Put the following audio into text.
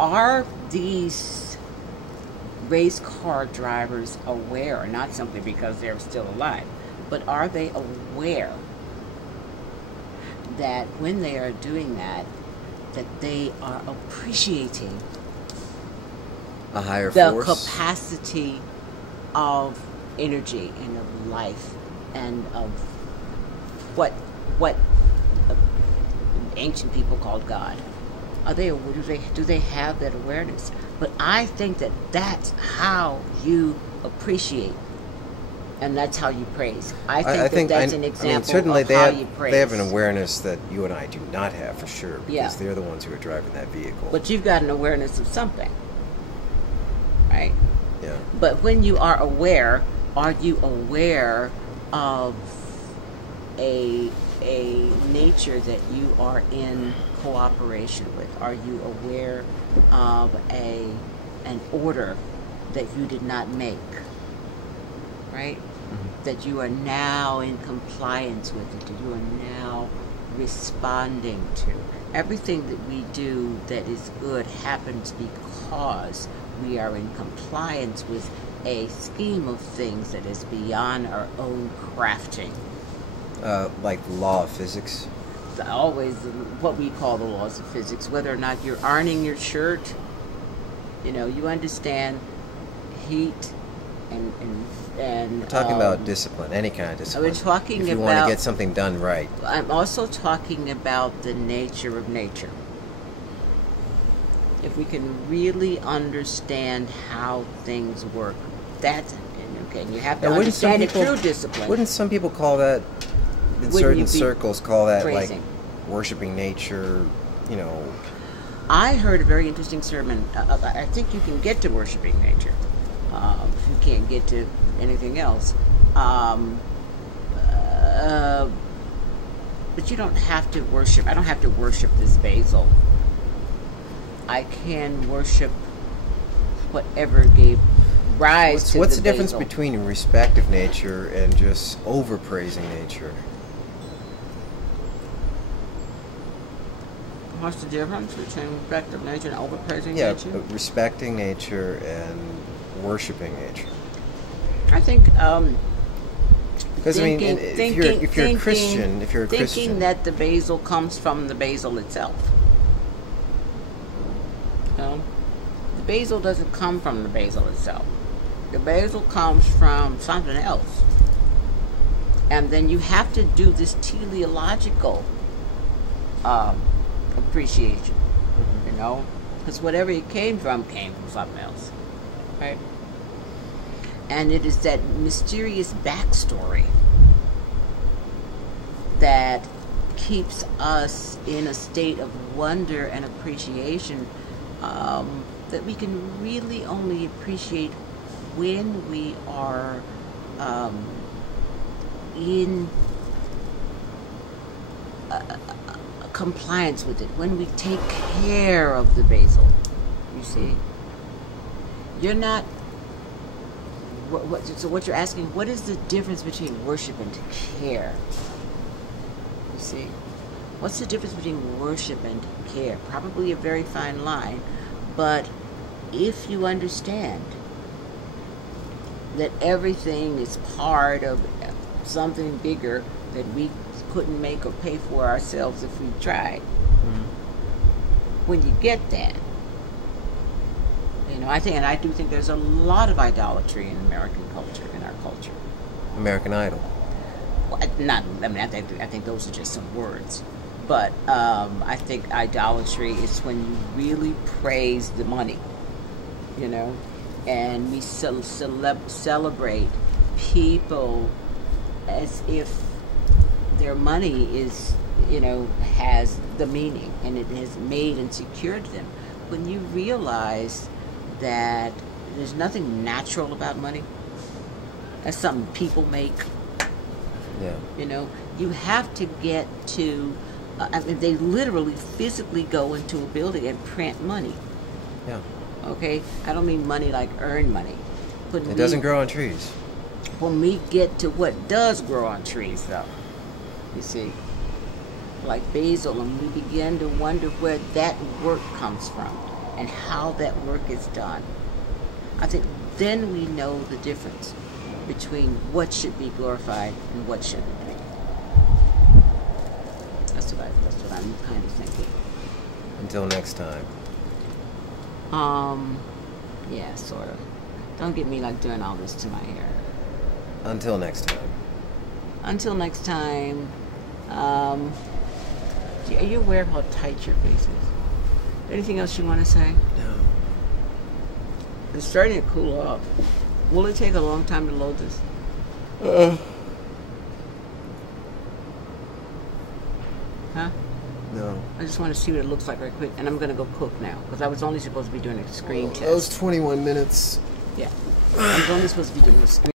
are these race car drivers aware, not simply because they're still alive, but are they aware that when they are doing that, that they are appreciating a higher the force? capacity of energy and of life and of what ancient people called God? Are they? Do they have that awareness? But I think that that's how you appreciate, and that's how you praise. I think that's an example certainly of they how have, you praise. They have an awareness that you and I do not have, for sure, because Yeah. they're the ones who are driving that vehicle. But you've got an awareness of something, right? Yeah. But when you are aware, are you aware of a nature that you are in cooperation with? Are you aware of an order that you did not make, right? Mm-hmm. That you are now in compliance with it, that you are now responding to. Everything that we do that is good happens because we are in compliance with a scheme of things that is beyond our own crafting. Like the law of physics. Always what we call the laws of physics, whether or not you're ironing your shirt, you understand heat and We're talking about discipline, any kind of discipline. We're talking if you want to get something done right. I'm also talking about the nature of nature. If we can really understand how things work, that's okay. And you have to understand it through discipline. Wouldn't some people call that, in certain circles, like worshiping nature? I heard a very interesting sermon. I think you can get to worshiping nature if you can't get to anything else. But you don't have to worship. I don't have to worship this basil. I can worship whatever gave rise to What's the basil. difference between respect of nature and just overpraising nature? What's the difference between respect of nature and overpraising nature? Yeah, respecting nature and worshiping nature. I think because if you're a Christian, thinking that the basil comes from the basil itself. The basil doesn't come from the basil itself. The basil comes from something else. And then you have to do this teleological appreciation, because whatever it came from something else, right? And it is that mysterious backstory that keeps us in a state of wonder and appreciation that we can really only appreciate when we are in compliance with it, when we take care of the basil. You see, you're not. So what you're asking, what is the difference between worship and care? You see, what's the difference between worship and care? Probably a very fine line, but if you understand that everything is part of something bigger that we couldn't make or pay for ourselves if we tried, when you get that, I do think there's a lot of idolatry in American culture, in our culture. American Idol. Well, I think those are just some words, but I think idolatry is when you really praise the money, and we celebrate people as if their money is, has the meaning and it has made and secured them. When you realize that there's nothing natural about money, that's something people make. Yeah. You have to get to. They literally, physically go into a building and print money. Yeah. Okay, I don't mean money like earned money. But it doesn't grow on trees. When we get to what does grow on trees, though, you see, like basil, and we begin to wonder where that work comes from. and how that work is done, I think then we know the difference between what should be glorified and what shouldn't be. That's what I'm kind of thinking. Until next time. Yeah, sort of. Don't get me like doing all this to my hair. Until next time. Until next time. Are you aware of how tight your face is? Anything else you want to say? No. It's starting to cool off. Will it take a long time to load this? Huh? No. I just want to see what it looks like right quick, and I'm going to go cook now, because I was only supposed to be doing a screen test. That was 21 minutes. Yeah. I was only supposed to be doing a screen